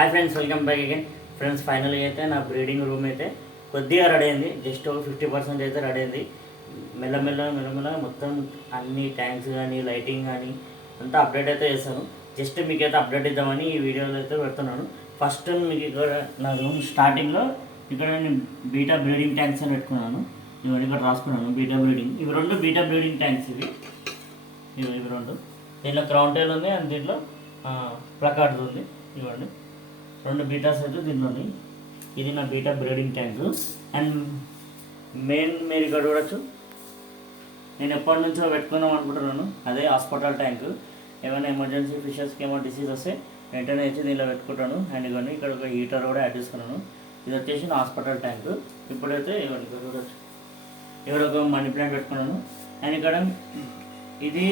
Hi friends, welcome back again. Friends, ఫైనల్గా అయితే నా బ్రీడింగ్ రూమ్ అయితే కొద్దిగా రెడీ అయింది. జస్ట్ ఒక 50% అయితే రెడీ అయింది. మెల్లమెల్ల మొత్తం అన్ని ట్యాంక్స్ కానీ లైటింగ్ కానీ అంతా అప్డేట్ అయితే చేస్తాను. జస్ట్ మీకైతే అప్డేట్ ఇద్దామని ఈ వీడియోలో అయితే పెడుతున్నాను. ఫస్ట్ మీకు ఇక్కడ నా రూమ్ స్టార్టింగ్లో ఇక్కడ నేను బీటా బ్రీడింగ్ ట్యాంక్స్ అని పెట్టుకున్నాను. ఇవన్నీ ఇక్కడ రాసుకున్నాను బీటా బ్రీడింగ్. ఇవి రెండు బీటా బ్రీడింగ్ ట్యాంక్స్. ఇవి రెండు. దీంట్లో క్రౌన్ టైల్ ఉంది అండ్ దీంట్లో ప్లకార్డ్స్ ఉంది. ఇవ్వండి, రెండు బీటాస్ అయితే దీంట్లో ఉన్నాయి. ఇది నా beta breeding tank. And main మీరు ఇక్కడ చూడొచ్చు, నేను ఎప్పటి నుంచో పెట్టుకుందాం అనుకుంటున్నాను. అదే హాస్పిటల్ ట్యాంక్. ఏమైనా ఎమర్జెన్సీ ఫిషెస్కి ఏమైనా డిసీజ్ వస్తే వెంటనే వచ్చి దీనిలో పెట్టుకుంటాను. అండ్ ఇవన్నీ ఇక్కడ ఒక హీటర్ కూడా యాడ్ చేసుకున్నాను. ఇది వచ్చేసి నా హాస్పిటల్ ట్యాంక్. ఇప్పుడైతే ఇవన్నీ ఇక్కడ చూడొచ్చు, ఇక్కడ ఒక మనీ ప్లాంట్ పెట్టుకున్నాను. అండ్ ఇక్కడ ఇది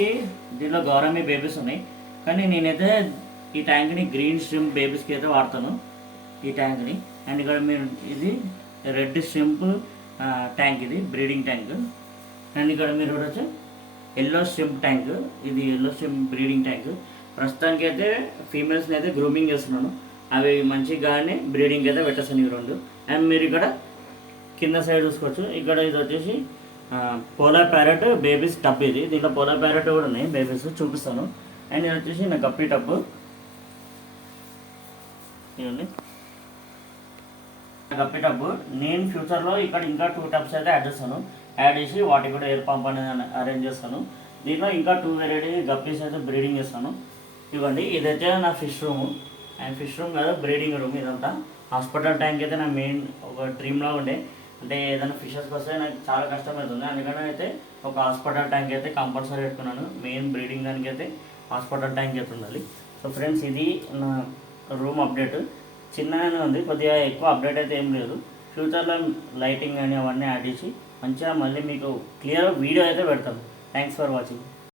దీనిలో గౌరమ్మి బేబీస్ ఉన్నాయి. కానీ నేనైతే ఈ ట్యాంక్ని గ్రీన్ స్ట్రింప్ బేబీస్కి అయితే వాడతాను ఈ ట్యాంక్ని. అండ్ ఇక్కడ మీరు ఇది రెడ్ స్ట్రింప్ ట్యాంక్, ఇది బ్రీడింగ్ ట్యాంక్. అండ్ ఇక్కడ మీరు చూడొచ్చు ఎల్లో స్ట్రింప్ ట్యాంక్. ఇది ఎల్లో స్ట్రింప్ బ్రీడింగ్ ట్యాంక్. ప్రస్తుతానికి అయితే ఫీమేల్స్ని అయితే గ్రూమింగ్ చేస్తున్నాను. అవి మంచిగానే బ్రీడింగ్ అయితే పెట్టేస్తాను ఈ రెండు. అండ్ మీరు ఇక్కడ కింద సైడ్ చూసుకోవచ్చు, ఇక్కడ ఇది వచ్చేసి పోలార్ ప్యారెట్ బేబీస్ టబ్. ఇది దీంట్లో పోలార్ ప్యారెట్ కూడా ఉన్నాయి బేబీస్, చూపిస్తాను. అండ్ ఇది వచ్చేసి నా గప్పి టబ్. ఇవన్నీ గప్పి టబ్. నేను ఫ్యూచర్లో ఇక్కడ ఇంకా 2 టబ్స్ అయితే యాడ్ చేస్తాను. యాడ్ చేసి వాటికి కూడా ఎయిర్ పంప్ అనేది అరేంజ్ చేస్తాను. దీంట్లో ఇంకా 2 వెరైటీ గప్పీస్ అయితే బ్రీడింగ్ చేస్తాను. ఇవ్వండి, ఇదైతే నా fish room. And fish room కాదు, బ్రీడింగ్ రూమ్ ఇదంతా. హాస్పిటల్ ట్యాంక్ అయితే నా మెయిన్ ఒక డ్రీమ్లా ఉండే. అంటే ఏదైనా ఫిషెస్కి వస్తే నాకు చాలా కష్టమవుతుంది. అందుకని అయితే ఒక హాస్పిటల్ ట్యాంక్ అయితే కంపల్సరీ పెట్టుకున్నాను. మెయిన్ బ్రీడింగ్ దానికి అయితే హాస్పిటల్ ట్యాంక్ అయితే ఉండాలి. సో ఫ్రెండ్స్, ఇది నా రూమ్ అప్డేట్. చిన్నగానే ఉంది, కొద్దిగా ఎక్కువ అప్డేట్ అయితే ఏం లేదు. ఫ్యూచర్లో లైటింగ్ కానీ అవన్నీ యాడ్ చేసి మంచిగా మళ్ళీ మీకు క్లియర్ వీడియో అయితే పెడతాను. Thanks for watching.